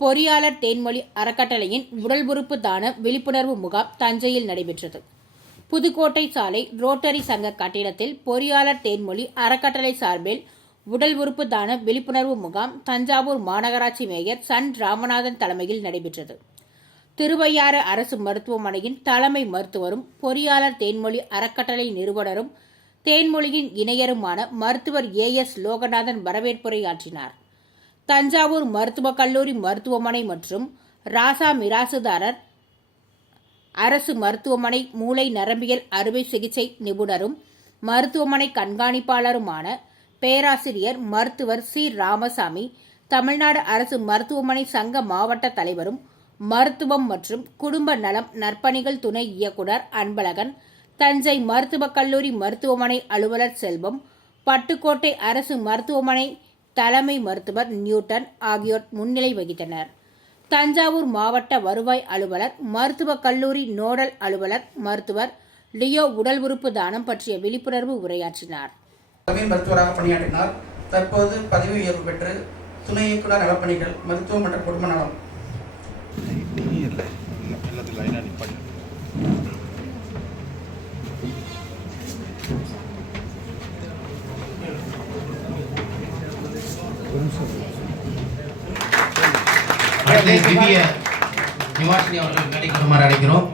பொறியாளர் தேன்மொழி அறக்கட்டளையின் உடல் உறுப்பு தான விழிப்புணர்வு முகாம் தஞ்சையில் நடைபெற்றது. புதுக்கோட்டை சாலை ரோட்டரி சங்க கட்டிடத்தில் பொறியாளர் தேன்மொழி அறக்கட்டளை சார்பில் உடல் உறுப்பு தான விழிப்புணர்வு முகாம் தஞ்சாவூர் மாநகராட்சி மேயர் சன் ராமநாதன் தலைமையில் நடைபெற்றது. திருவையாறு அரசு மருத்துவமனையின் தலைமை மருத்துவரும் பொறியாளர் தேன்மொழி அறக்கட்டளை நிறுவனரும் தேன்மொழியின் இணையருமான மருத்துவர் AS லோகநாதன் வரவேற்புரையாற்றினார். தஞ்சாவூர் மருத்துவக் கல்லூரி மருத்துவமனை மற்றும் ராசா மிராசுதாரர் அரசு மருத்துவமனை மூளை நரம்பியல் அறுவை சிகிச்சை நிபுணரும் மருத்துவமனை கண்காணிப்பாளருமான பேராசிரியர் மருத்துவர் C. ராமசாமி, தமிழ்நாடு அரசு மருத்துவமனை சங்க மாவட்ட தலைவரும் மருத்துவம் மற்றும் குடும்ப நலம் நற்பணிகள் துணை இயக்குனர் அன்பழகன், தஞ்சை மருத்துவக் கல்லூரி மருத்துவமனை அலுவலர் செல்வம், பட்டுக்கோட்டை அரசு மருத்துவமனை தலைமை மருத்துவர் நியூட்டன் ஆகியோர் முன்னிலை வகித்தனர். தஞ்சாவூர் மாவட்ட வருவாய் அலுவலர், மருத்துவக் கல்லூரி நோடல் அலுவலர் மருத்துவர் லியோ உடல் உறுப்பு தானம் பற்றிய விழிப்புணர்வு உரையாற்றினார். மருத்துவராக பணியாற்றினார். தற்போது பதவி உயர்வு பெற்று துணை இயக்குனர் நலப்பணிகள், மருத்துவம் மற்றும் குடும்ப நலம். திவ்ய நிவாசினி அவர்கள் நடிக்குமாறு அழைக்கிறோம்.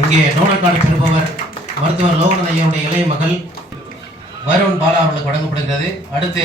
இங்கே நோனக்காடு பெறுபவர் மருத்துவர் லோகநாதன் ஐயாவுடைய இளைய மகள் வருண் பாலா அவர்களுக்கு வழங்கப்படுகிறது. அடுத்து